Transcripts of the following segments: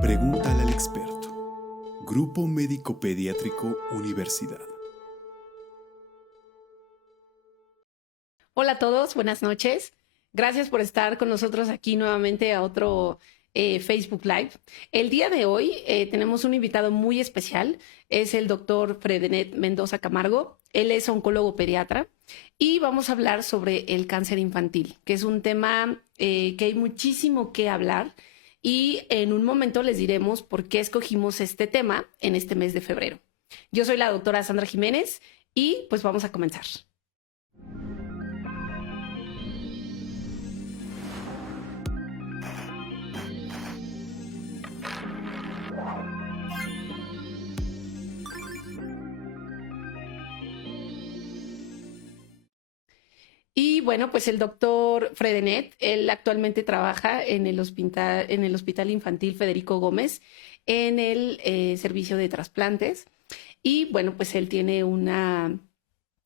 Pregúntale al experto. Grupo Médico Pediátrico Universidad. Hola a todos, buenas noches. Gracias por estar con nosotros aquí nuevamente a otro Facebook Live. El día de hoy tenemos un invitado muy especial, es el doctor Fredenet Mendoza Camargo. Él es oncólogo pediatra y vamos a hablar sobre el cáncer infantil, que es un tema que hay muchísimo que hablar y en un momento les diremos por qué escogimos este tema en este mes de febrero. Yo soy la doctora Sandra Jiménez y pues vamos a comenzar. Y bueno, pues el doctor Fredenet, él actualmente trabaja en el Hospital Infantil Federico Gómez, en el servicio de trasplantes. Y bueno, pues él tiene una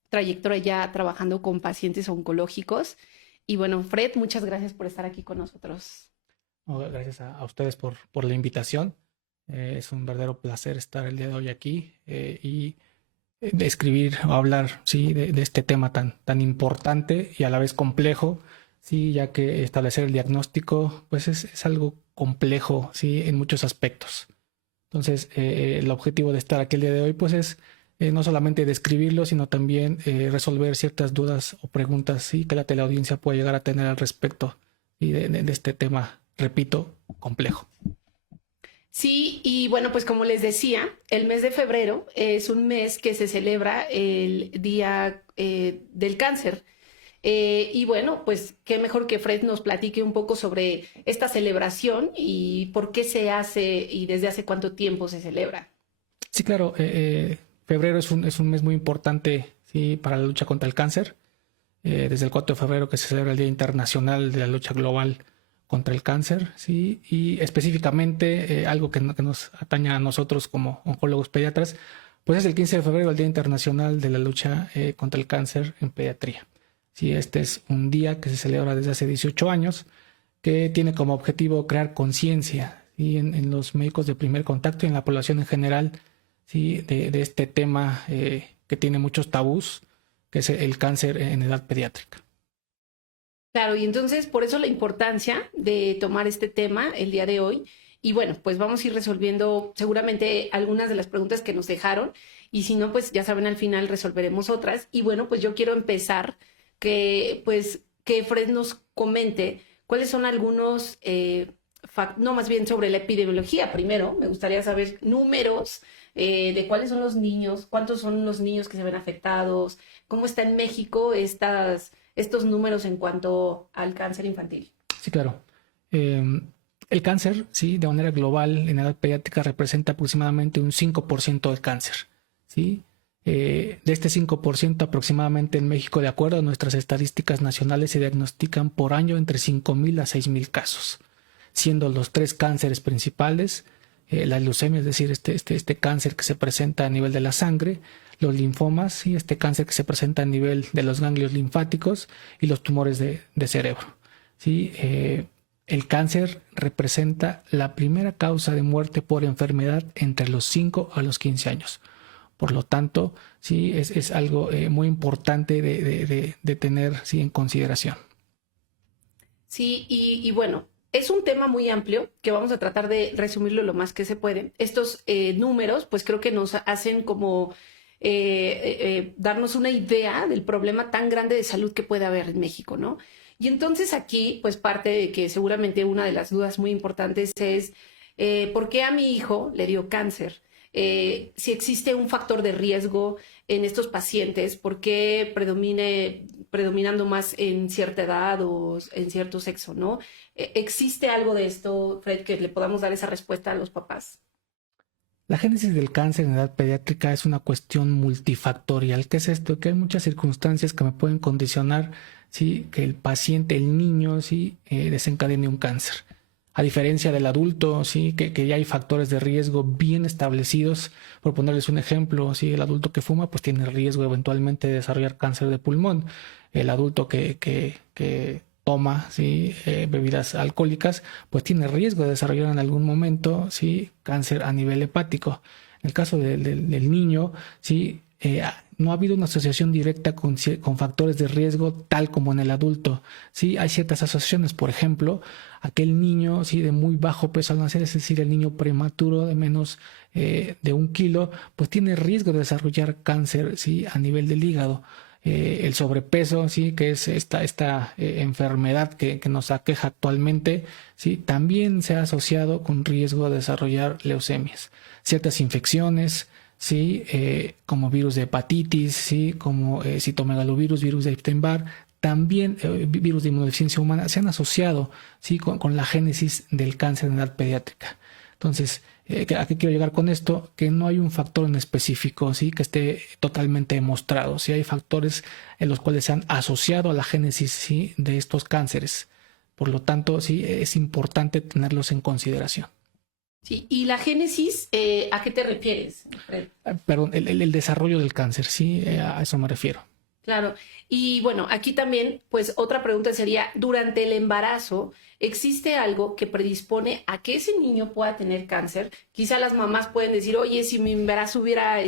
trayectoria ya trabajando con pacientes oncológicos. Y bueno, Fred, muchas gracias por estar aquí con nosotros. Gracias a ustedes por la invitación. Es un verdadero placer estar el día de hoy aquí y de escribir o hablar, sí, de este tema tan importante y a la vez complejo, sí, ya que establecer el diagnóstico pues es algo complejo, sí, en muchos aspectos. Entonces, el objetivo de estar aquí el día de hoy pues es no solamente describirlo, sino también resolver ciertas dudas o preguntas, sí, que la teleaudiencia puede llegar a tener al respecto, ¿sí? de este tema, repito, complejo. Sí, y bueno, pues como les decía, el mes de febrero es un mes que se celebra el Día del Cáncer. Y bueno, pues qué mejor que Fred nos platique un poco sobre esta celebración y por qué se hace y desde hace cuánto tiempo se celebra. Sí, claro, febrero es un mes muy importante, sí, para la lucha contra el cáncer. Desde el 4 de febrero que se celebra el Día Internacional de la Lucha Global contra el Cáncer, sí, y específicamente algo que nos atañe a nosotros como oncólogos pediatras, pues es el 15 de febrero, el Día Internacional de la Lucha contra el Cáncer en Pediatría. Sí, este es un día que se celebra desde hace 18 años, que tiene como objetivo crear conciencia, ¿sí? en los médicos de primer contacto y en la población en general, ¿sí? de este tema que tiene muchos tabús, que es el cáncer en edad pediátrica. Claro, y entonces por eso la importancia de tomar este tema el día de hoy. Y bueno, pues vamos a ir resolviendo seguramente algunas de las preguntas que nos dejaron. Y si no, pues ya saben, al final resolveremos otras. Y bueno, pues yo quiero empezar que Fred nos comente cuáles son algunos, no más bien sobre la epidemiología. Primero, me gustaría saber números de cuáles son los niños, cuántos son los niños que se ven afectados, cómo está en México estos números en cuanto al cáncer infantil. Sí, claro. El cáncer, sí, de manera global en edad pediátrica representa aproximadamente un 5% del cáncer, ¿sí? De este 5% aproximadamente en México, de acuerdo a nuestras estadísticas nacionales, se diagnostican por año entre 5,000 a 6,000 casos, siendo los 3 cánceres principales, la leucemia, es decir, este cáncer que se presenta a nivel de la sangre, los linfomas, ¿sí? Este cáncer que se presenta a nivel de los ganglios linfáticos y los tumores de cerebro, ¿sí? El cáncer representa la primera causa de muerte por enfermedad entre los 5 a los 15 años. Por lo tanto, sí, es algo muy importante de tener, sí, en consideración. Sí, y bueno, es un tema muy amplio que vamos a tratar de resumirlo lo más que se puede. Estos números, pues creo que nos hacen como darnos una idea del problema tan grande de salud que puede haber en México, ¿no? Y entonces aquí, pues parte de que seguramente una de las dudas muy importantes es ¿por qué a mi hijo le dio cáncer? Si existe un factor de riesgo en estos pacientes, ¿por qué predominando más en cierta edad o en cierto sexo, ¿no? ¿Existe algo de esto, Fred, que le podamos dar esa respuesta a los papás? La génesis del cáncer en edad pediátrica es una cuestión multifactorial. ¿Qué es esto? Que hay muchas circunstancias que me pueden condicionar, ¿sí? Que el paciente, el niño, ¿sí? Desencadene un cáncer. A diferencia del adulto, ¿sí? Que ya hay factores de riesgo bien establecidos. Por ponerles un ejemplo, ¿sí? El adulto que fuma pues tiene riesgo eventualmente de desarrollar cáncer de pulmón. El adulto que toma, ¿sí? Bebidas alcohólicas, pues tiene riesgo de desarrollar en algún momento, ¿sí? Cáncer a nivel hepático. En el caso del niño, ¿sí? No ha habido una asociación directa con factores de riesgo tal como en el adulto. Sí, hay ciertas asociaciones, por ejemplo, aquel niño, sí, de muy bajo peso al nacer, es decir, el niño prematuro de menos de 1 kilo, pues tiene riesgo de desarrollar cáncer, sí, a nivel del hígado. El sobrepeso, sí, que es esta enfermedad que nos aqueja actualmente, sí, también se ha asociado con riesgo de desarrollar leucemias. Ciertas infecciones, sí, como virus de hepatitis, sí, como citomegalovirus, virus de Epstein-Barr, también virus de inmunodeficiencia humana, se han asociado, sí, con la génesis del cáncer en edad pediátrica. Entonces, ¿a qué quiero llegar con esto? Que no hay un factor en específico, ¿sí? Que esté totalmente demostrado. Sí hay factores en los cuales se han asociado a la génesis, ¿sí? De estos cánceres. Por lo tanto, sí es importante tenerlos en consideración. Sí, y la génesis, ¿a qué te refieres, Fred? Perdón, el desarrollo del cáncer, sí, a eso me refiero. Claro, y bueno, aquí también, pues otra pregunta sería, durante el embarazo, ¿existe algo que predispone a que ese niño pueda tener cáncer? Quizá las mamás pueden decir, oye, si mi embarazo hubiera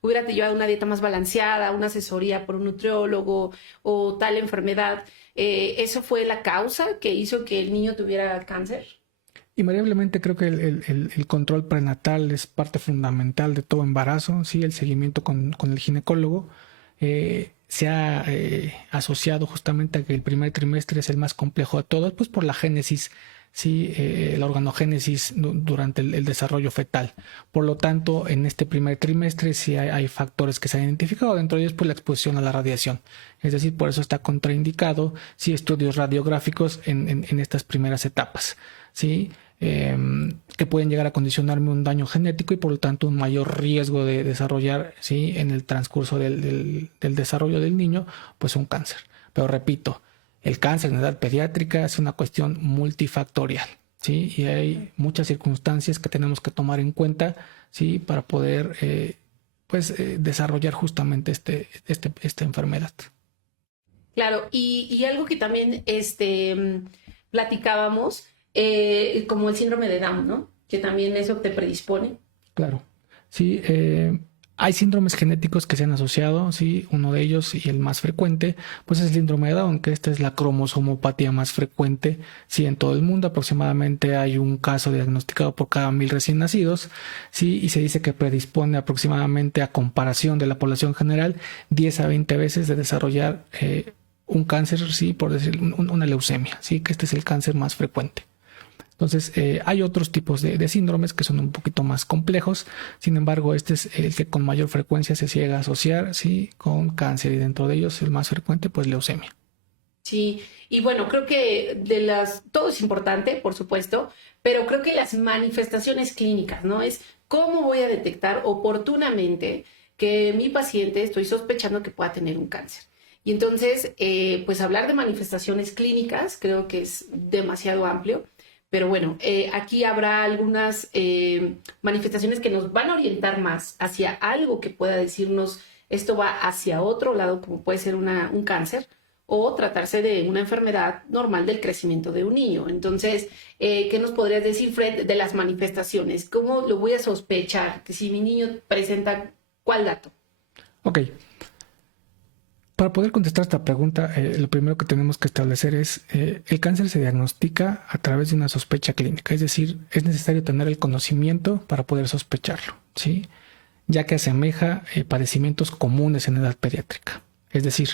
hubiera llevado una dieta más balanceada, una asesoría por un nutriólogo o tal enfermedad, ¿eso fue la causa que hizo que el niño tuviera cáncer? Invariablemente creo que el control prenatal es parte fundamental de todo embarazo, sí, el seguimiento con el ginecólogo. Se ha asociado justamente a que el primer trimestre es el más complejo de todos, pues por la génesis, sí, la organogénesis durante el desarrollo fetal. Por lo tanto, en este primer trimestre sí hay factores que se han identificado, dentro de ellos pues la exposición a la radiación. Es decir, por eso está contraindicado, sí, estudios radiográficos en estas primeras etapas, sí. Que pueden llegar a condicionarme un daño genético y por lo tanto un mayor riesgo de desarrollar, ¿sí? En el transcurso del desarrollo del niño, pues un cáncer. Pero repito, el cáncer en edad pediátrica es una cuestión multifactorial, ¿sí? Y hay muchas circunstancias que tenemos que tomar en cuenta, ¿sí? Para poder desarrollar justamente esta enfermedad. Claro, y algo que también platicábamos, como el síndrome de Down, ¿no? Que también eso te predispone. Claro, sí, hay síndromes genéticos que se han asociado, sí, uno de ellos y el más frecuente, pues es el síndrome de Down, que esta es la cromosomopatía más frecuente, sí, en todo el mundo. Aproximadamente hay un caso diagnosticado por cada 1000 recién nacidos, sí, y se dice que predispone aproximadamente, a comparación de la población general, 10 a 20 veces de desarrollar un cáncer, sí, por decir, una leucemia, sí, que este es el cáncer más frecuente. Entonces, hay otros tipos de síndromes que son un poquito más complejos. Sin embargo, este es el que con mayor frecuencia se llega a asociar, sí, con cáncer, y dentro de ellos el más frecuente, pues leucemia. Sí, y bueno, creo que todo es importante, por supuesto, pero creo que las manifestaciones clínicas, ¿no? Es cómo voy a detectar oportunamente que mi paciente estoy sospechando que pueda tener un cáncer. Y entonces, pues hablar de manifestaciones clínicas creo que es demasiado amplio. Pero bueno, aquí habrá algunas manifestaciones que nos van a orientar más hacia algo que pueda decirnos esto va hacia otro lado, como puede ser un cáncer, o tratarse de una enfermedad normal del crecimiento de un niño. Entonces, ¿qué nos podrías decir, Fred, de las manifestaciones? ¿Cómo lo voy a sospechar? Que si mi niño presenta, ¿cuál dato? Ok. Para poder contestar esta pregunta, lo primero que tenemos que establecer es, el cáncer se diagnostica a través de una sospecha clínica, es decir, es necesario tener el conocimiento para poder sospecharlo, ¿sí? Ya que asemeja padecimientos comunes en edad pediátrica. Es decir,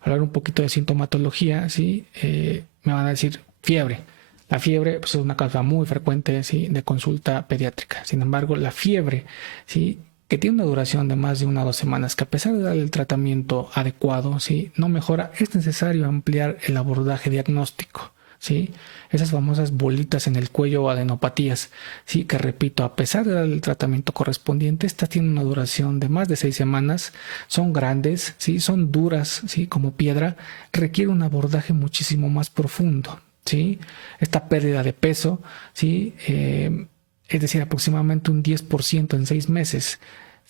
hablar un poquito de sintomatología, ¿sí? Me van a decir fiebre. La fiebre pues, es una causa muy frecuente, ¿sí? De consulta pediátrica. Sin embargo, la fiebre, ¿sí? Que tiene una duración de más de 1 o 2 semanas, que a pesar de darle el tratamiento adecuado, ¿sí? No mejora, es necesario ampliar el abordaje diagnóstico, ¿sí? Esas famosas bolitas en el cuello o adenopatías, ¿sí? Que repito, a pesar de darle el tratamiento correspondiente, estas tienen una duración de más de 6 semanas, son grandes, ¿sí? Son duras, ¿sí? Como piedra, requiere un abordaje muchísimo más profundo, ¿sí? Esta pérdida de peso, ¿sí? Es decir, aproximadamente un 10% en 6 meses.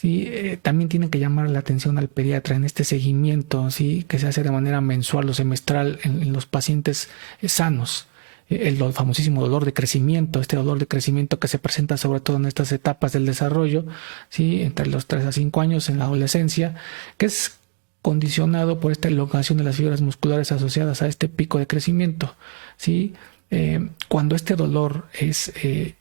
¿sí? También tienen que llamar la atención al pediatra en este seguimiento, ¿sí? Que se hace de manera mensual o semestral en los pacientes sanos. El famosísimo dolor de crecimiento, este dolor de crecimiento que se presenta sobre todo en estas etapas del desarrollo, ¿sí? Entre los 3 a 5 años en la adolescencia, que es condicionado por esta elongación de las fibras musculares asociadas a este pico de crecimiento, ¿sí? Cuando este dolor es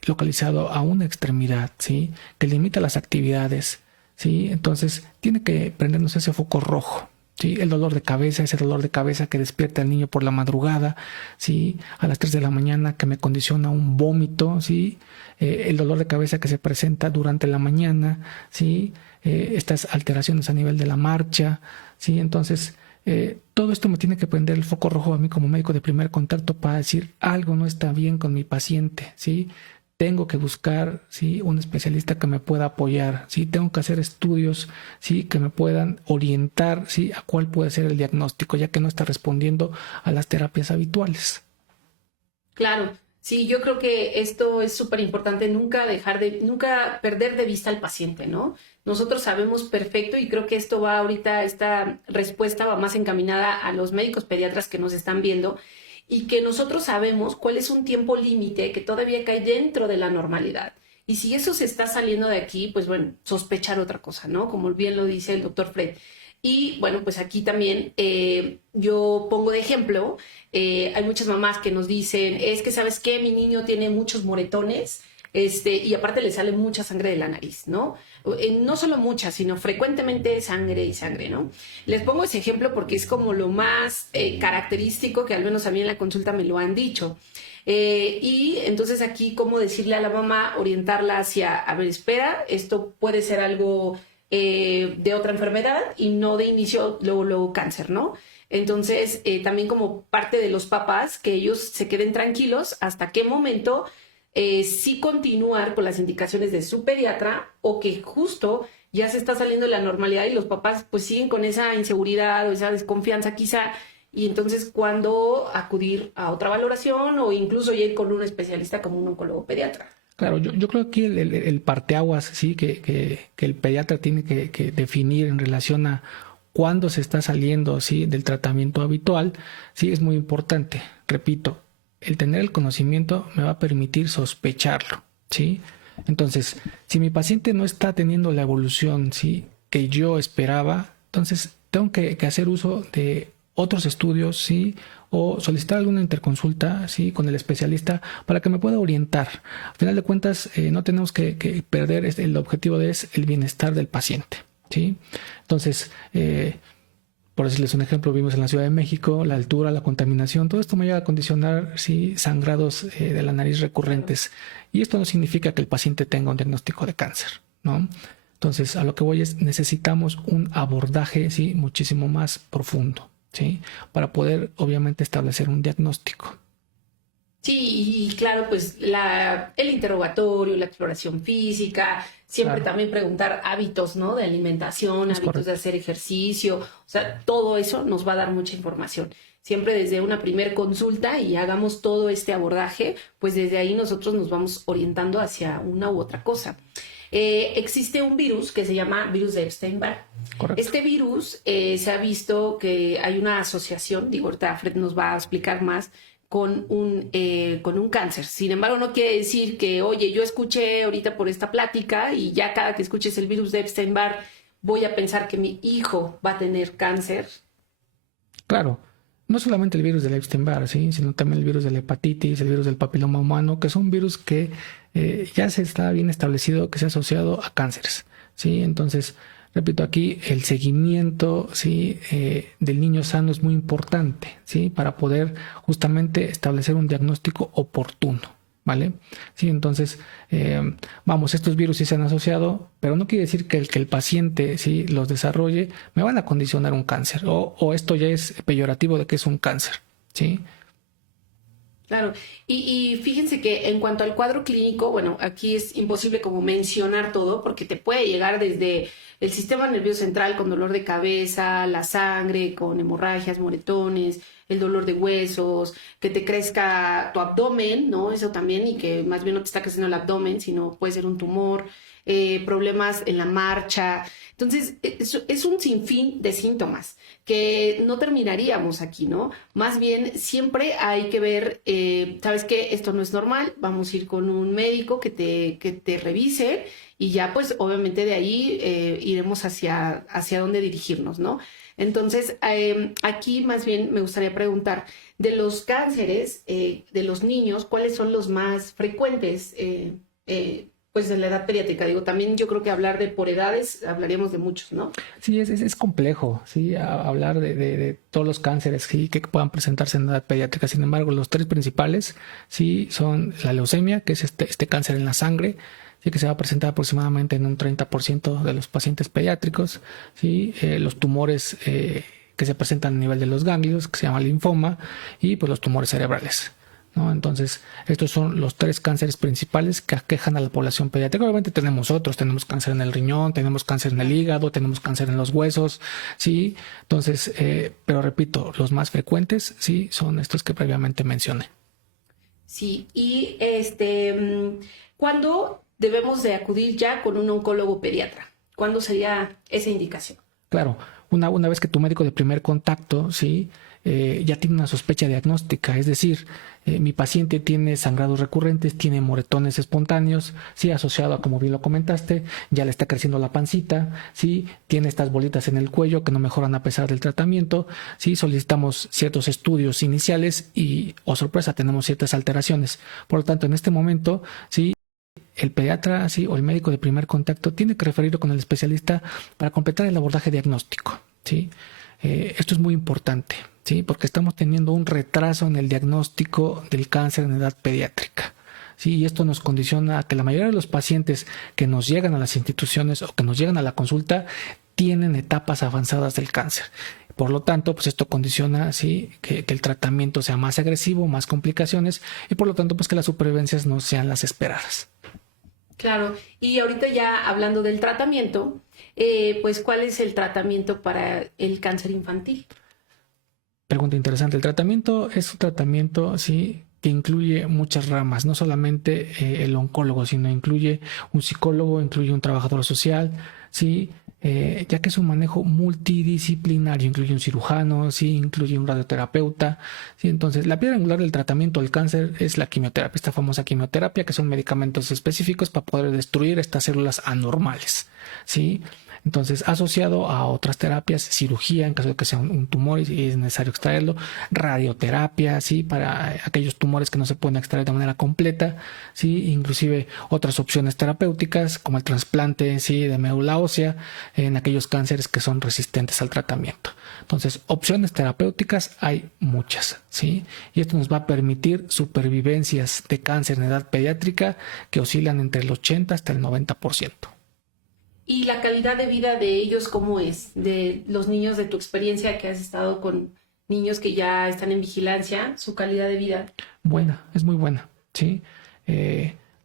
localizado a una extremidad, ¿sí? Que limita las actividades, ¿sí? Entonces tiene que prendernos ese foco rojo, ¿sí? El dolor de cabeza, ese dolor de cabeza que despierta al niño por la madrugada, ¿sí? A las 3 de la mañana, que me condiciona un vómito, ¿sí? El dolor de cabeza que se presenta durante la mañana, ¿sí? Estas alteraciones a nivel de la marcha, ¿sí? Entonces, todo esto me tiene que prender el foco rojo a mí como médico de primer contacto para decir algo no está bien con mi paciente, ¿sí? Tengo que buscar, ¿sí? Un especialista que me pueda apoyar, ¿sí? Tengo que hacer estudios, ¿sí? Que me puedan orientar, ¿sí? A cuál puede ser el diagnóstico, ya que no está respondiendo a las terapias habituales. Claro, sí, yo creo que esto es súper importante, nunca perder de vista al paciente, ¿no? Nosotros sabemos perfecto y creo que esta respuesta va más encaminada a los médicos pediatras que nos están viendo y que nosotros sabemos cuál es un tiempo límite que todavía cae dentro de la normalidad. Y si eso se está saliendo de aquí, pues bueno, sospechar otra cosa, ¿no? Como bien lo dice el doctor Fred. Y bueno, pues aquí también yo pongo de ejemplo, hay muchas mamás que nos dicen, es que ¿sabes qué? Mi niño tiene muchos moretones, y aparte le sale mucha sangre de la nariz, ¿no? No solo mucha, sino frecuentemente sangre y sangre, ¿no? Les pongo ese ejemplo porque es como lo más característico que al menos a mí en la consulta me lo han dicho. Y entonces aquí, ¿cómo decirle a la mamá, orientarla hacia, a ver, espera, esto puede ser algo de otra enfermedad y no de inicio luego cáncer, ¿no? Entonces, también como parte de los papás, que ellos se queden tranquilos hasta qué momento sí continuar con las indicaciones de su pediatra o que justo ya se está saliendo de la normalidad y los papás pues siguen con esa inseguridad o esa desconfianza quizá y entonces cuándo acudir a otra valoración o incluso ir con un especialista como un oncólogo pediatra. Claro, yo creo que el parteaguas, sí, que el pediatra tiene que definir en relación a cuándo se está saliendo, sí, del tratamiento habitual, sí, es muy importante. Repito, el tener el conocimiento me va a permitir sospecharlo, ¿sí? Entonces, si mi paciente no está teniendo la evolución, ¿sí? Que yo esperaba, entonces tengo que hacer uso de otros estudios, ¿sí? O solicitar alguna interconsulta, ¿sí? Con el especialista para que me pueda orientar. Al final de cuentas, no tenemos que perder, el objetivo es el bienestar del paciente, ¿sí? Entonces, por decirles un ejemplo, vimos en la Ciudad de México, la altura, la contaminación, todo esto me lleva a condicionar, ¿sí? Sangrados de la nariz recurrentes. Y esto no significa que el paciente tenga un diagnóstico de cáncer, ¿no? Entonces, a lo que voy es, necesitamos un abordaje, ¿sí? Muchísimo más profundo, ¿sí? Para poder, obviamente, establecer un diagnóstico. Sí, y claro, pues el interrogatorio, la exploración física, siempre Claro. también preguntar hábitos, ¿no? De alimentación, Es hábitos correcto. de hacer ejercicio, o sea, todo eso nos va a dar mucha información. Siempre desde una primer consulta y hagamos todo este abordaje, pues desde ahí nosotros nos vamos orientando hacia una u otra cosa. Existe un virus que se llama virus de Epstein-Barr. Correcto. Este virus se ha visto que hay una asociación, digo, ahorita Fred nos va a explicar más, con un cáncer. Sin embargo, no quiere decir que, oye, yo escuché ahorita por esta plática y ya cada que escuches el virus de Epstein-Barr voy a pensar que mi hijo va a tener cáncer. Claro, no solamente el virus del Epstein-Barr, ¿sí? Sino también el virus de la hepatitis, el virus del papiloma humano, que son virus que ya se está bien establecido que se ha asociado a cánceres, ¿sí? Entonces, repito, aquí el seguimiento, ¿sí? Del niño sano es muy importante, ¿sí? Para poder justamente establecer un diagnóstico oportuno, ¿vale? Sí, entonces, vamos, estos virus sí se han asociado, pero no quiere decir que el paciente, ¿sí? Los desarrolle, me van a condicionar un cáncer, o esto ya es peyorativo de que es un cáncer, ¿sí? Claro, y fíjense que en cuanto al cuadro clínico, bueno, aquí es imposible como mencionar todo porque te puede llegar desde el sistema nervioso central con dolor de cabeza, la sangre, con hemorragias, moretones, el dolor de huesos, que te crezca tu abdomen, ¿no? Eso también, y que más bien no te está creciendo el abdomen, sino puede ser un tumor, problemas en la marcha. Entonces, es un sinfín de síntomas que no terminaríamos aquí, ¿no? Más bien, siempre hay que ver, ¿sabes qué? Esto no es normal, vamos a ir con un médico que te revise y ya, pues, obviamente de ahí iremos hacia dónde dirigirnos, ¿no? Entonces, aquí más bien me gustaría preguntar, de los cánceres de los niños, ¿cuáles son los más frecuentes? Pues en la edad pediátrica, digo, también yo creo que hablar de por edades, hablaríamos de muchos, ¿no? Sí, es complejo, ¿sí? Hablar de todos los cánceres, ¿sí? Que puedan presentarse en edad pediátrica. Sin embargo, los tres principales, ¿sí? Son la leucemia, que es este cáncer en la sangre, ¿sí? Que se va a presentar aproximadamente en un 30% de los pacientes pediátricos, ¿sí? Los tumores que se presentan a nivel de los ganglios, que se llama linfoma, y pues los tumores cerebrales, ¿no? Entonces, estos son los tres cánceres principales que aquejan a la población pediátrica. Obviamente tenemos otros, tenemos cáncer en el riñón, tenemos cáncer en el hígado, tenemos cáncer en los huesos, ¿sí? Entonces, pero repito, los más frecuentes, sí, son estos que previamente mencioné. Sí, y ¿cuándo debemos de acudir ya con un oncólogo pediatra? ¿Cuándo sería esa indicación? Claro, una vez que tu médico de primer contacto, ¿sí? Ya tiene una sospecha diagnóstica, es decir, mi paciente tiene sangrados recurrentes, tiene moretones espontáneos, sí, asociado a, como bien lo comentaste, ya le está creciendo la pancita, sí, tiene estas bolitas en el cuello que no mejoran a pesar del tratamiento, sí, solicitamos ciertos estudios iniciales y, oh sorpresa, tenemos ciertas alteraciones. Por lo tanto, en este momento, sí, el pediatra, sí, o el médico de primer contacto tiene que referirlo con el especialista para completar el abordaje diagnóstico, sí. Esto es muy importante, ¿sí? Porque estamos teniendo un retraso en el diagnóstico del cáncer en edad pediátrica, ¿sí? Y esto nos condiciona a que la mayoría de los pacientes que nos llegan a las instituciones o que nos llegan a la consulta tienen etapas avanzadas del cáncer. Por lo tanto, pues esto condiciona, ¿sí? que el tratamiento sea más agresivo, más complicaciones y por lo tanto, pues que las supervivencias no sean las esperadas. Claro, y ahorita ya hablando del tratamiento, pues ¿cuál es el tratamiento para el cáncer infantil? Pregunta interesante. El tratamiento es un tratamiento, sí, que incluye muchas ramas, no solamente el oncólogo, sino incluye un psicólogo, incluye un trabajador social, sí, ya que es un manejo multidisciplinario, incluye un cirujano, sí, incluye un radioterapeuta, sí. Entonces, la piedra angular del tratamiento del cáncer es la quimioterapia, esta famosa quimioterapia, que son medicamentos específicos para poder destruir estas células anormales, sí. Entonces, asociado a otras terapias, cirugía en caso de que sea un tumor y es necesario extraerlo, radioterapia, ¿sí? Para aquellos tumores que no se pueden extraer de manera completa, ¿sí? Inclusive otras opciones terapéuticas como el trasplante, ¿sí? De médula ósea en aquellos cánceres que son resistentes al tratamiento. Entonces, opciones terapéuticas hay muchas, ¿sí? Y esto nos va a permitir supervivencias de cáncer en edad pediátrica que oscilan entre el 80 hasta el 90%. ¿Y la calidad de vida de ellos cómo es? De los niños, de tu experiencia que has estado con niños que ya están en vigilancia, su calidad de vida. Buena, es muy buena, ¿sí?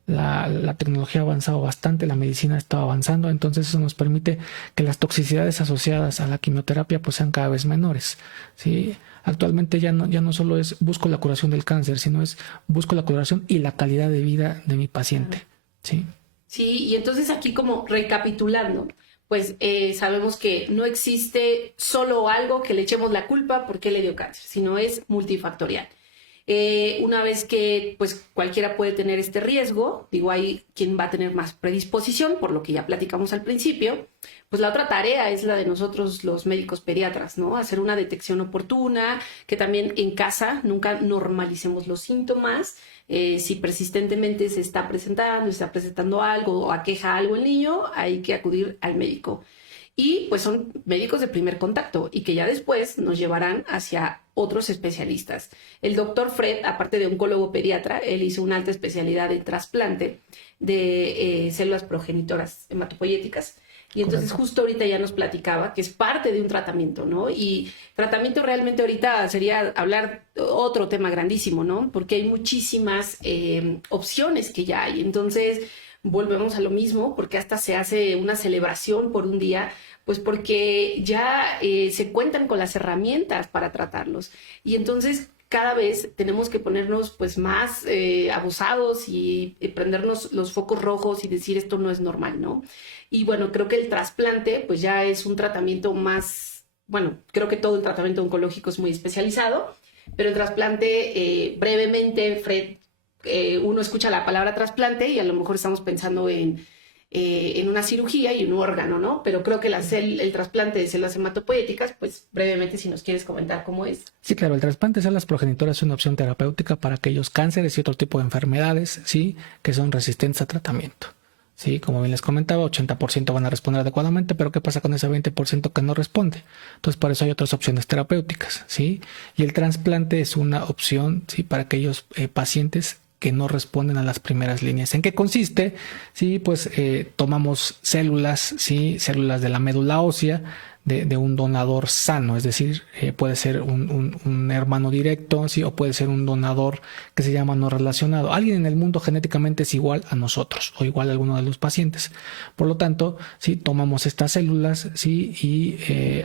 La tecnología ha avanzado bastante, la medicina está avanzando, entonces eso nos permite que las toxicidades asociadas a la quimioterapia pues sean cada vez menores, ¿sí? Actualmente ya no solo es busco la curación del cáncer, sino es busco la curación y la calidad de vida de mi paciente, ¿sí? Sí, y entonces aquí como recapitulando, pues sabemos que no existe solo algo que le echemos la culpa porque le dio cáncer, sino es multifactorial. Una vez que pues cualquiera puede tener este riesgo, digo, hay quien va a tener más predisposición, por lo que ya platicamos al principio, pues la otra tarea es la de nosotros los médicos pediatras, ¿no? Hacer una detección oportuna, que también en casa nunca normalicemos los síntomas. Si persistentemente se está presentando algo o aqueja algo el niño, hay que acudir al médico. Y pues son médicos de primer contacto y que ya después nos llevarán hacia otros especialistas. El doctor Fred, aparte de oncólogo pediatra, él hizo una alta especialidad de trasplante de células progenitoras hematopoyéticas. Y entonces justo ahorita ya nos platicaba que es parte de un tratamiento, ¿no? Y tratamiento realmente ahorita sería hablar otro tema grandísimo, ¿no? Porque hay muchísimas opciones que ya hay. Entonces, volvemos a lo mismo, porque hasta se hace una celebración por un día, pues porque ya se cuentan con las herramientas para tratarlos. Y entonces cada vez tenemos que ponernos pues más abusados y prendernos los focos rojos y decir esto no es normal, ¿no? Y bueno, creo que el trasplante pues ya es un tratamiento más, bueno, creo que todo el tratamiento oncológico es muy especializado, pero el trasplante, brevemente, Fred, uno escucha la palabra trasplante y a lo mejor estamos pensando en una cirugía y un órgano, ¿no? Pero creo que el trasplante de células hematopoyéticas, pues brevemente si nos quieres comentar cómo es. Sí, claro, el trasplante de células progenitoras es una opción terapéutica para aquellos cánceres y otro tipo de enfermedades, ¿sí? Que son resistentes a tratamiento. Sí, como bien les comentaba, 80% van a responder adecuadamente, pero ¿qué pasa con ese 20% que no responde? Entonces, por eso hay otras opciones terapéuticas, ¿sí? Y el trasplante es una opción, ¿sí? Para aquellos pacientes que no responden a las primeras líneas. ¿En qué consiste? Sí, pues tomamos células, ¿sí? Células de la médula ósea de un donador sano, es decir, puede ser un hermano directo, ¿sí? O puede ser un donador que se llama no relacionado. Alguien en el mundo genéticamente es igual a nosotros o igual a alguno de los pacientes. Por lo tanto, ¿sí? Tomamos estas células, ¿sí? Y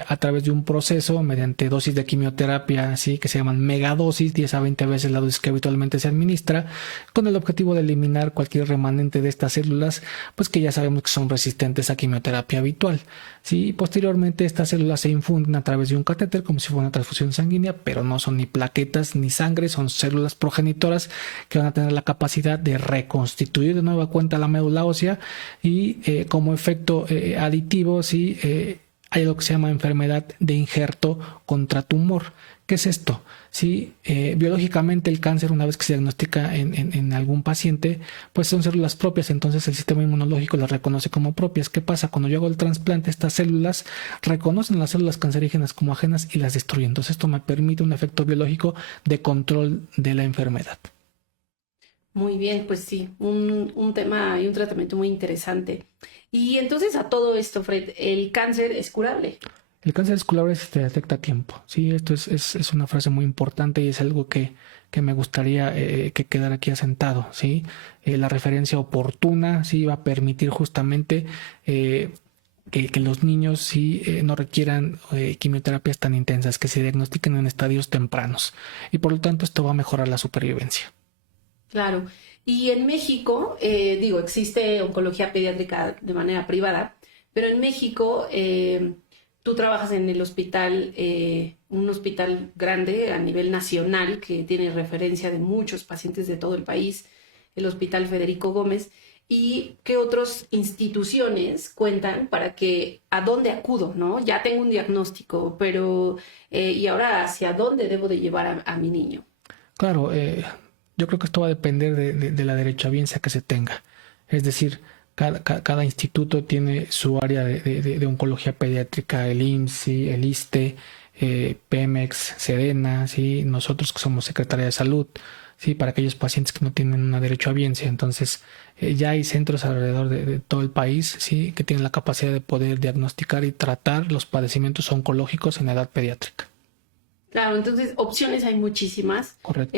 a través de un proceso, mediante dosis de quimioterapia, ¿sí? Que se llaman megadosis, 10 a 20 veces la dosis que habitualmente se administra, con el objetivo de eliminar cualquier remanente de estas células, pues que ya sabemos que son resistentes a quimioterapia habitual, ¿sí? Y posteriormente estas células se infunden a través de un catéter como si fuera una transfusión sanguínea, pero no son ni plaquetas ni sangre, son células progenitoras que van a tener la capacidad de reconstituir de nueva cuenta la médula ósea y como efecto aditivo, ¿sí? Hay lo que se llama enfermedad de injerto contra tumor. ¿Qué es esto? Sí, biológicamente el cáncer, una vez que se diagnostica en algún paciente, pues son células propias, entonces el sistema inmunológico las reconoce como propias. ¿Qué pasa? Cuando yo hago el trasplante, estas células reconocen las células cancerígenas como ajenas y las destruyen. Entonces esto me permite un efecto biológico de control de la enfermedad. Muy bien, pues sí, un tema y un tratamiento muy interesante. Y entonces a todo esto, Fred, ¿el cáncer es curable? El cáncer es curable si se detecta a tiempo. Sí, esto es una frase muy importante y es algo que me gustaría que quedara aquí asentado. ¿Sí? La referencia oportuna sí va a permitir justamente que los niños sí no requieran quimioterapias tan intensas, que se diagnostiquen en estadios tempranos. Y por lo tanto esto va a mejorar la supervivencia. Claro. Y en México, digo, existe oncología pediátrica de manera privada, pero en México tú trabajas en el hospital, un hospital grande a nivel nacional que tiene referencia de muchos pacientes de todo el país, el Hospital Federico Gómez. ¿Y qué otras instituciones cuentan para que a dónde acudo, ¿no? Ya tengo un diagnóstico, pero ¿y ahora hacia dónde debo de llevar a mi niño? Claro, yo creo que esto va a depender de la derechohabiencia que se tenga. Es decir, cada instituto tiene su área de oncología pediátrica, el IMSS, ¿sí? El ISSSTE, Pemex, Sedena, ¿sí? Nosotros que somos Secretaría de Salud, ¿sí? Para aquellos pacientes que no tienen una derechohabiencia. Entonces, ya hay centros alrededor de todo el país, ¿sí? Que tienen la capacidad de poder diagnosticar y tratar los padecimientos oncológicos en edad pediátrica. Claro, entonces opciones hay muchísimas. Correcto.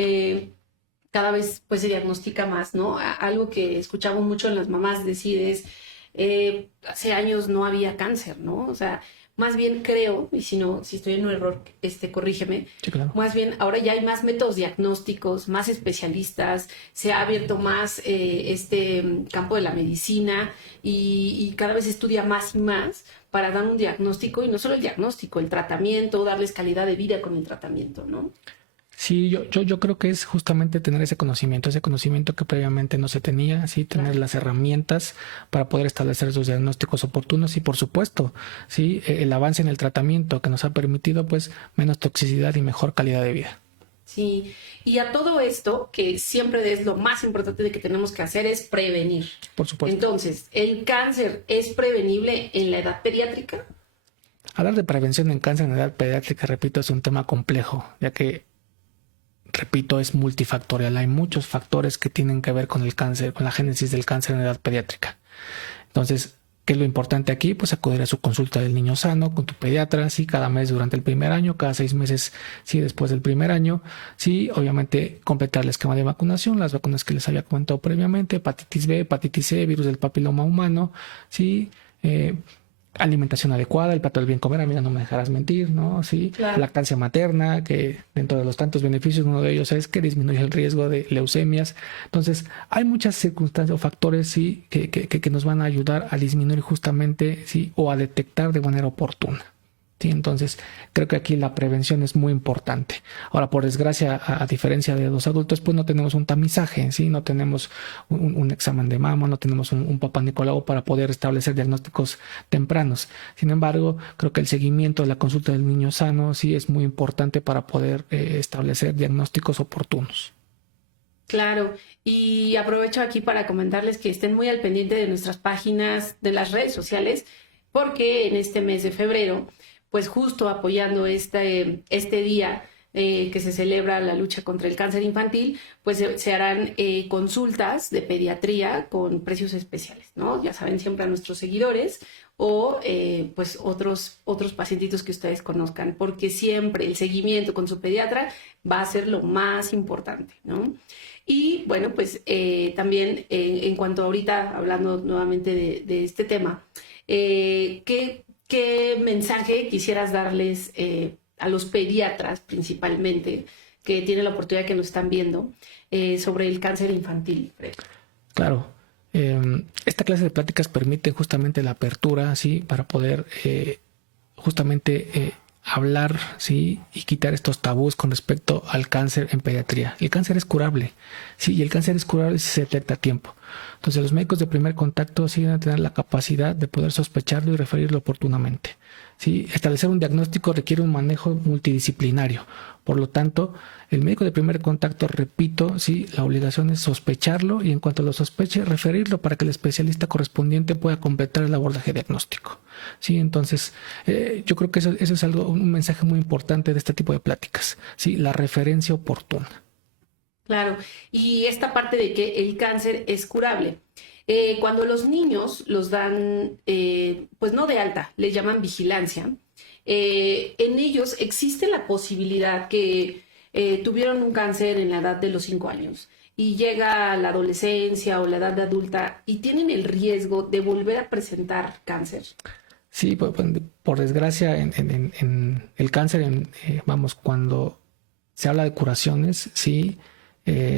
Cada vez pues se diagnostica más, ¿no? Algo que escuchamos mucho en las mamás decir es, hace años no había cáncer, ¿no? O sea, más bien creo, y si no, si estoy en un error, corrígeme, Sí, claro. más bien ahora ya hay más métodos diagnósticos, más especialistas, se ha abierto más este campo de la medicina y cada vez se estudia más y más para dar un diagnóstico, y no solo el diagnóstico, el tratamiento, darles calidad de vida con el tratamiento, ¿no? Sí, yo creo que es justamente tener ese conocimiento que previamente no se tenía, sí, tener Claro. las herramientas para poder establecer esos diagnósticos oportunos y por supuesto, sí, el avance en el tratamiento que nos ha permitido pues menos toxicidad y mejor calidad de vida. Sí, y a todo esto, que siempre es lo más importante de que tenemos que hacer, es prevenir. Por supuesto. Entonces, ¿el cáncer es prevenible en la edad pediátrica? Hablar de prevención en cáncer en edad pediátrica, repito, es un tema complejo, ya que, repito, es multifactorial. Hay muchos factores que tienen que ver con el cáncer, con la génesis del cáncer en edad pediátrica. Entonces, ¿Qué es lo importante aquí? Pues acudir a su consulta del niño sano con tu pediatra, sí, cada mes durante el primer año, cada 6 meses, sí, después del primer año, sí, obviamente completar el esquema de vacunación, las vacunas que les había comentado previamente, hepatitis B, hepatitis C, virus del papiloma humano, sí, alimentación adecuada, el plato del bien comer, amiga, no me dejarás mentir, ¿no? Sí, Claro. lactancia materna, que dentro de los tantos beneficios, uno de ellos es que disminuye el riesgo de leucemias. Entonces, hay muchas circunstancias o factores, sí, que nos van a ayudar a disminuir justamente, sí, o a detectar de manera oportuna. Sí, entonces creo que aquí la prevención es muy importante. Ahora, por desgracia, a diferencia de los adultos, pues no tenemos un tamizaje, ¿sí? No tenemos un examen de mama, no tenemos un papá Nicolau para poder establecer diagnósticos tempranos. Sin embargo, creo que el seguimiento de la consulta del niño sano sí es muy importante para poder establecer diagnósticos oportunos. Claro, y aprovecho aquí para comentarles que estén muy al pendiente de nuestras páginas, de las redes sociales, porque en este mes de febrero, pues justo apoyando este día que se celebra la lucha contra el cáncer infantil, pues se harán consultas de pediatría con precios especiales, ¿no? Ya saben, siempre a nuestros seguidores o pues otros pacientitos que ustedes conozcan, porque siempre el seguimiento con su pediatra va a ser lo más importante, ¿no? Y bueno, pues también en cuanto ahorita, hablando nuevamente de este tema, ¿qué mensaje quisieras darles a los pediatras principalmente que tienen la oportunidad que nos están viendo sobre el cáncer infantil, Fred? Claro, esta clase de pláticas permite justamente la apertura, ¿sí? Para poder justamente hablar, ¿sí? Y quitar estos tabús con respecto al cáncer en pediatría. El cáncer es curable, ¿sí? Y el cáncer es curable si se detecta a tiempo. Entonces los médicos de primer contacto sí deben tener la capacidad de poder sospecharlo y referirlo oportunamente. ¿Sí? Establecer un diagnóstico requiere un manejo multidisciplinario. Por lo tanto, el médico de primer contacto, repito, sí, la obligación es sospecharlo y en cuanto lo sospeche, referirlo para que el especialista correspondiente pueda completar el abordaje diagnóstico. Sí, entonces, yo creo que eso es un mensaje muy importante de este tipo de pláticas. Sí, la referencia oportuna. Claro, y esta parte de que el cáncer es curable. Cuando los niños los dan, pues no de alta, les llaman vigilancia, en ellos existe la posibilidad que tuvieron un cáncer en la edad de los 5 años y llega la adolescencia o la edad de adulta y tienen el riesgo de volver a presentar cáncer. Sí, por desgracia, en el cáncer, vamos, cuando se habla de curaciones, sí,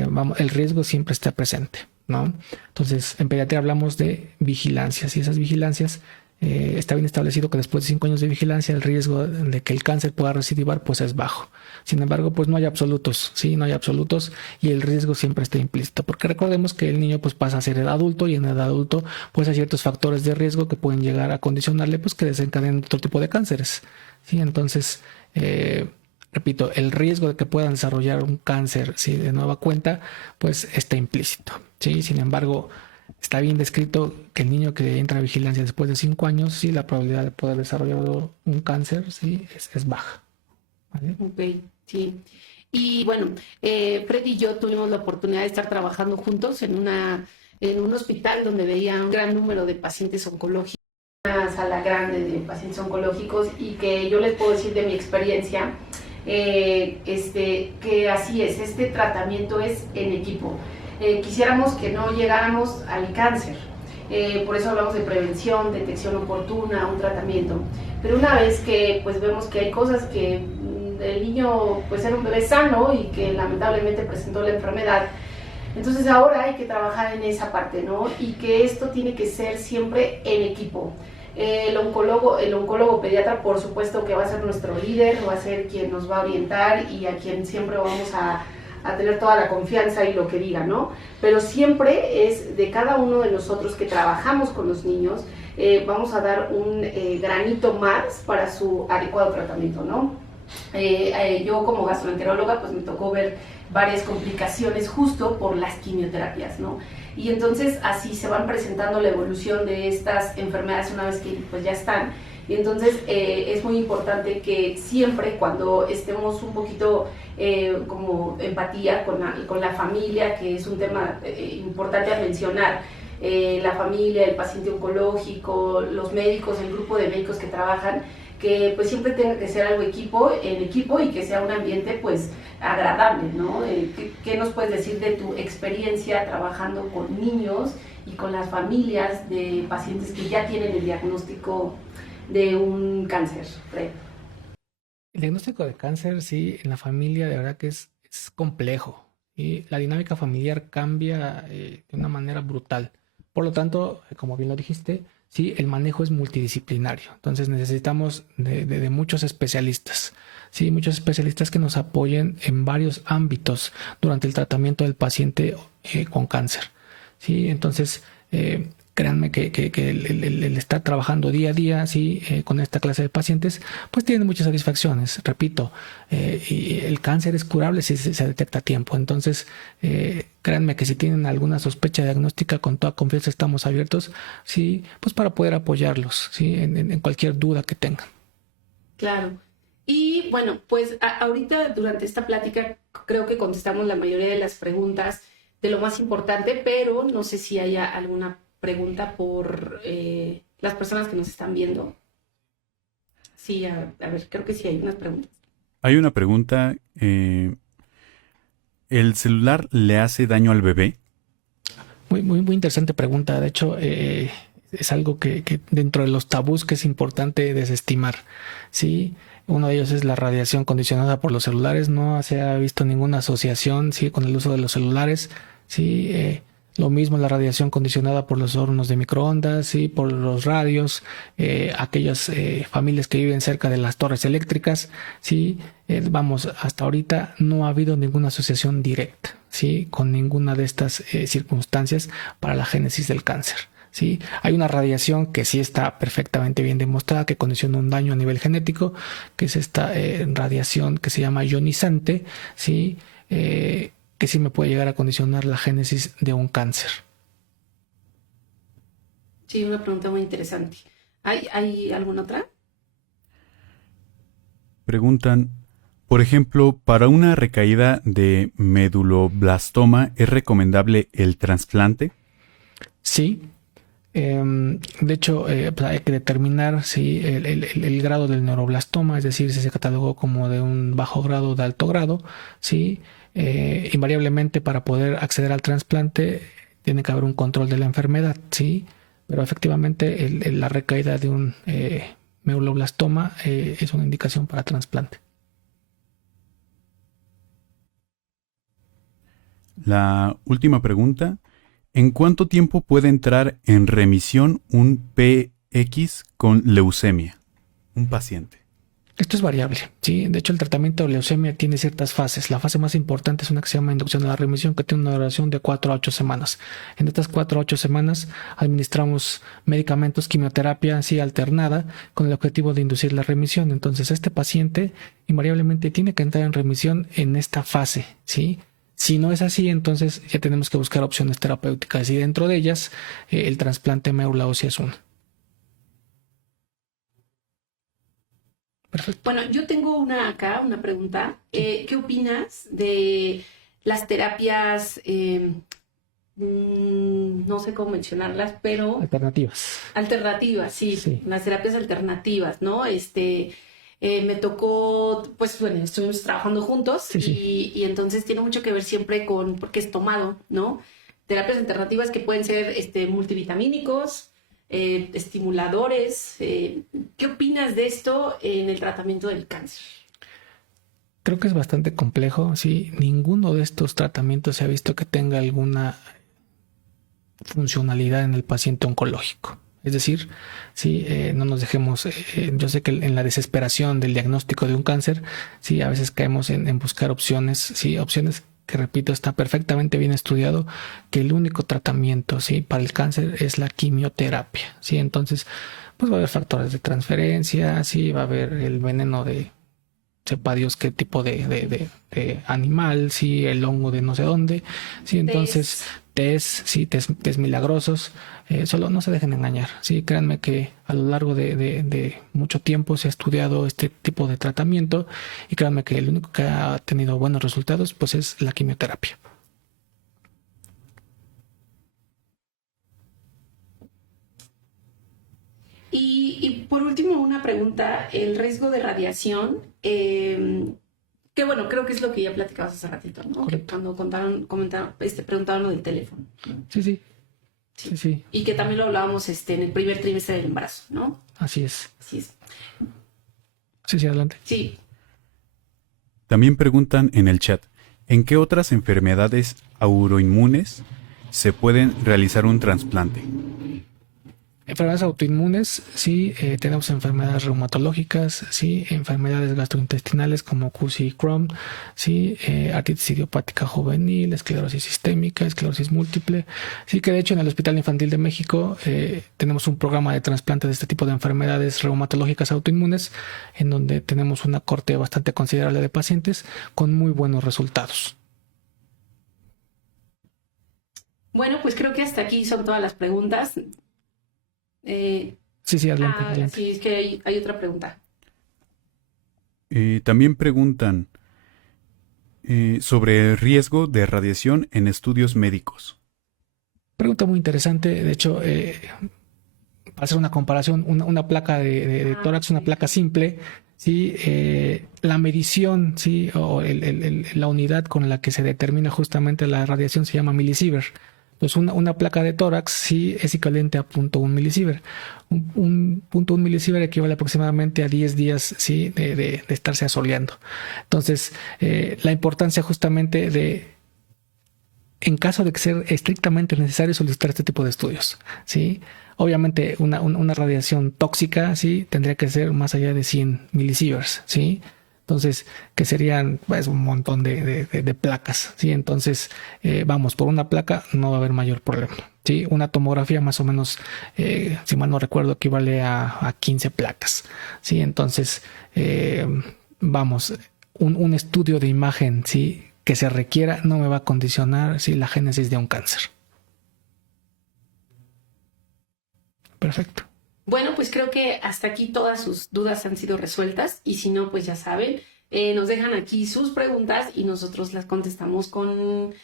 vamos, el riesgo siempre está presente, ¿no? Entonces, en pediatría hablamos de vigilancias y esas vigilancias está bien establecido que después de 5 años de vigilancia el riesgo de que el cáncer pueda recidivar pues es bajo. Sin embargo, pues no hay absolutos, ¿sí? No hay absolutos y el riesgo siempre está implícito, porque recordemos que el niño pues pasa a ser edad adulto y en edad adulto pues hay ciertos factores de riesgo que pueden llegar a condicionarle pues que desencadenen otro tipo de cánceres, ¿sí? Entonces, repito, el riesgo de que puedan desarrollar un cáncer, ¿sí? De nueva cuenta, pues está implícito, ¿sí? Sin embargo, está bien descrito que el niño que entra a vigilancia después de 5 años, sí, la probabilidad de poder desarrollar un cáncer, sí, es baja. ¿Vale? Ok, sí. Y bueno, Fred y yo tuvimos la oportunidad de estar trabajando juntos en un hospital donde veía un gran número de pacientes oncológicos, una sala grande de pacientes oncológicos y que yo les puedo decir de mi experiencia, que así es, este tratamiento es en equipo. Quisiéramos que no llegáramos al cáncer, por eso hablamos de prevención, detección oportuna, un tratamiento, pero una vez que pues vemos que hay cosas que el niño pues era un bebé sano y que lamentablemente presentó la enfermedad, entonces ahora hay que trabajar en esa parte, ¿no? Y que esto tiene que ser siempre en equipo. El oncólogo pediatra, por supuesto que va a ser nuestro líder, va a ser quien nos va a orientar y a quien siempre vamos a tener toda la confianza y lo que diga, ¿no? Pero siempre es de cada uno de nosotros que trabajamos con los niños, vamos a dar un granito más para su adecuado tratamiento, ¿no? Yo como gastroenteróloga pues me tocó ver varias complicaciones justo por las quimioterapias, ¿no? Y entonces así se van presentando la evolución de estas enfermedades una vez que pues ya están. Y entonces es muy importante que siempre cuando estemos un poquito como empatía con la familia, que es un tema importante a mencionar, la familia, el paciente oncológico, los médicos, el grupo de médicos que trabajan, que pues siempre tenga que ser algo en equipo y que sea un ambiente pues agradable, ¿no? ¿Qué nos puedes decir de tu experiencia trabajando con niños y con las familias de pacientes que ya tienen el diagnóstico de un cáncer, Fred? El diagnóstico de cáncer, sí, en la familia de verdad que es complejo y la dinámica familiar cambia de una manera brutal. Por lo tanto, como bien lo dijiste, sí, el manejo es multidisciplinario. Entonces necesitamos de muchos especialistas, sí, muchos especialistas que nos apoyen en varios ámbitos durante el tratamiento del paciente con cáncer. Sí, entonces créanme que el estar trabajando día a día, sí, con esta clase de pacientes, pues tiene muchas satisfacciones. Repito, y el cáncer es curable si se detecta a tiempo. Entonces, créanme que si tienen alguna sospecha diagnóstica, con toda confianza estamos abiertos, sí, pues para poder apoyarlos, sí, en cualquier duda que tengan. Claro. Y bueno, pues ahorita durante esta plática creo que contestamos la mayoría de las preguntas de lo más importante, pero no sé si haya alguna pregunta por las personas que nos están viendo. Sí, a ver, creo que sí hay unas preguntas. Hay una pregunta. ¿El celular le hace daño al bebé? Muy interesante pregunta. De hecho, es algo que dentro de los tabús que es importante desestimar. Sí, uno de ellos es la radiación condicionada por los celulares. No se ha visto ninguna asociación, sí, con el uso de los celulares. Sí, lo mismo la radiación condicionada por los hornos de microondas, ¿sí? Por los radios, aquellas familias que viven cerca de las torres eléctricas, ¿sí? Vamos, hasta ahorita no ha habido ninguna asociación directa, ¿sí? Con ninguna de estas circunstancias para la génesis del cáncer. ¿Sí? Hay una radiación que sí está perfectamente bien demostrada que condiciona un daño a nivel genético, que es esta radiación que se llama ionizante, ¿sí? Que sí me puede llegar a condicionar la génesis de un cáncer. Sí, una pregunta muy interesante. ¿Hay alguna otra? Preguntan, por ejemplo, para una recaída de meduloblastoma, ¿es recomendable el trasplante? Sí. De hecho, pues hay que determinar si el grado del neuroblastoma, es decir, si se catalogó como de un bajo grado o de alto grado, sí. Invariablemente para poder acceder al trasplante tiene que haber un control de la enfermedad, sí, pero efectivamente la recaída de un medulloblastoma es una indicación para trasplante. La última pregunta, ¿en cuánto tiempo puede entrar en remisión un PX con leucemia, un paciente? Esto es variable, ¿sí? De hecho, el tratamiento de leucemia tiene ciertas fases. La fase más importante es una que se llama inducción a la remisión, que tiene una duración de 4 a 8 semanas. En estas 4 a 8 semanas administramos medicamentos, quimioterapia, sí, alternada, con el objetivo de inducir la remisión. Entonces, este paciente invariablemente tiene que entrar en remisión en esta fase, ¿sí? Si no es así, entonces ya tenemos que buscar opciones terapéuticas y dentro de ellas el trasplante de médula ósea es una. Perfecto. Bueno, yo tengo una pregunta. ¿Qué opinas de las terapias, no sé cómo mencionarlas, pero... Alternativas, sí. Las terapias alternativas, ¿no? Me tocó, pues bueno, estuvimos trabajando juntos y entonces tiene mucho que ver siempre con, porque es tomado, ¿no? Terapias alternativas que pueden ser multivitamínicos, estimuladores. ¿Qué opinas de esto en el tratamiento del cáncer? Creo que es bastante complejo, sí. Ninguno de estos tratamientos se ha visto que tenga alguna funcionalidad en el paciente oncológico. Es decir, sí, no nos dejemos, yo sé que en la desesperación del diagnóstico de un cáncer, sí, a veces caemos en buscar opciones, sí, opciones que, repito, está perfectamente bien estudiado, que el único tratamiento, sí, para el cáncer es la quimioterapia, sí. Entonces, pues va a haber factores de transferencia, sí, va a haber el veneno de sepa Dios qué tipo de animal, sí, el hongo de no sé dónde, sí. Entonces test milagrosos, solo no se dejen engañar, sí. Créanme que a lo largo de mucho tiempo se ha estudiado este tipo de tratamiento y créanme que el único que ha tenido buenos resultados pues es la quimioterapia. y por último una pregunta, el riesgo de radiación, que bueno, creo que es lo que ya platicabas hace ratito, ¿no? Que cuando preguntaron lo del teléfono. Sí. Sí. Y que también lo hablábamos en el primer trimestre del embarazo, ¿no? Así es. Así es. Sí, adelante. Sí. También preguntan en el chat, ¿en qué otras enfermedades autoinmunes se pueden realizar un trasplante? Enfermedades autoinmunes, sí, tenemos enfermedades reumatológicas, sí, enfermedades gastrointestinales como CUSI y Crohn, sí, artritis idiopática juvenil, esclerosis sistémica, esclerosis múltiple, sí, que de hecho en el Hospital Infantil de México tenemos un programa de trasplante de este tipo de enfermedades reumatológicas autoinmunes, en donde tenemos una corte bastante considerable de pacientes con muy buenos resultados. Bueno, pues creo que hasta aquí son todas las preguntas. Sí, adelante. Sí, es que hay otra pregunta. También preguntan sobre el riesgo de radiación en estudios médicos. Pregunta muy interesante. De hecho, para hacer una comparación, una placa de tórax, una placa simple, ¿sí? La medición, ¿sí? O la unidad con la que se determina justamente la radiación se llama milisievert. Pues una placa de tórax sí es equivalente a 0.1 milisievert. Un 0.1 milisievert equivale aproximadamente a 10 días, ¿sí? de estarse asoleando. Entonces, la importancia justamente en caso de que sea estrictamente necesario, solicitar este tipo de estudios, ¿sí? Obviamente, una radiación tóxica, ¿sí? Tendría que ser más allá de 100 milisieverts, ¿sí? Entonces, que serían pues, un montón de placas, ¿sí? Entonces, por una placa no va a haber mayor problema, ¿sí? Una tomografía más o menos, si mal no recuerdo, equivale a 15 placas, ¿sí? Entonces, un estudio de imagen, ¿sí? Que se requiera no me va a condicionar, ¿sí? La génesis de un cáncer. Perfecto. Bueno, pues creo que hasta aquí todas sus dudas han sido resueltas y si no, pues ya saben, nos dejan aquí sus preguntas y nosotros las contestamos con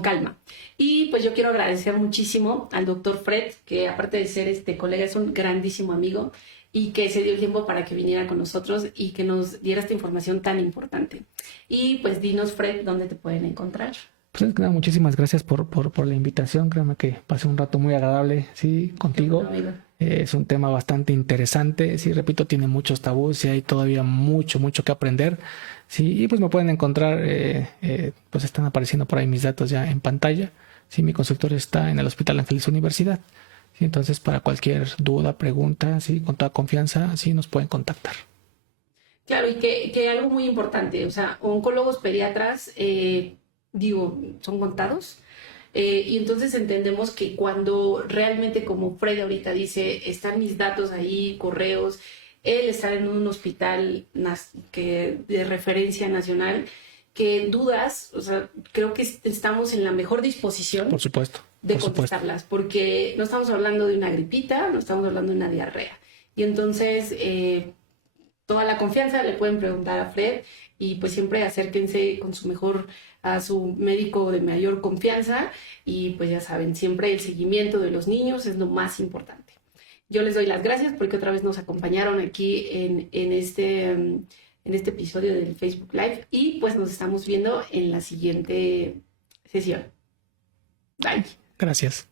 calma. Y pues yo quiero agradecer muchísimo al doctor Fred, que aparte de ser colega es un grandísimo amigo y que se dio el tiempo para que viniera con nosotros y que nos diera esta información tan importante. Y pues dinos, Fred, ¿dónde te pueden encontrar? Pues nada, muchísimas gracias por la invitación. Créeme que pasé un rato muy agradable, sí, contigo. Es un tema bastante interesante. Sí, repito, tiene muchos tabús y hay todavía mucho que aprender. Sí, y pues me pueden encontrar, pues están apareciendo por ahí mis datos ya en pantalla. Sí, mi consultorio está en el Hospital Ángeles Universidad. Sí, entonces, para cualquier duda, pregunta, sí, con toda confianza, sí, nos pueden contactar. Claro, y que algo muy importante, o sea, oncólogos pediatras, son contados. Y entonces entendemos que cuando realmente, como Fred ahorita dice, están mis datos ahí, correos, él está en un hospital de referencia nacional, que dudas, o sea, creo que estamos en la mejor disposición, por supuesto, de contestarlas, porque no estamos hablando de una gripita, no estamos hablando de una diarrea. Y entonces, toda la confianza le pueden preguntar a Fred y pues siempre acérquense a su médico de mayor confianza y pues ya saben, siempre el seguimiento de los niños es lo más importante. Yo les doy las gracias porque otra vez nos acompañaron aquí en este episodio del Facebook Live y pues nos estamos viendo en la siguiente sesión. Bye. Gracias.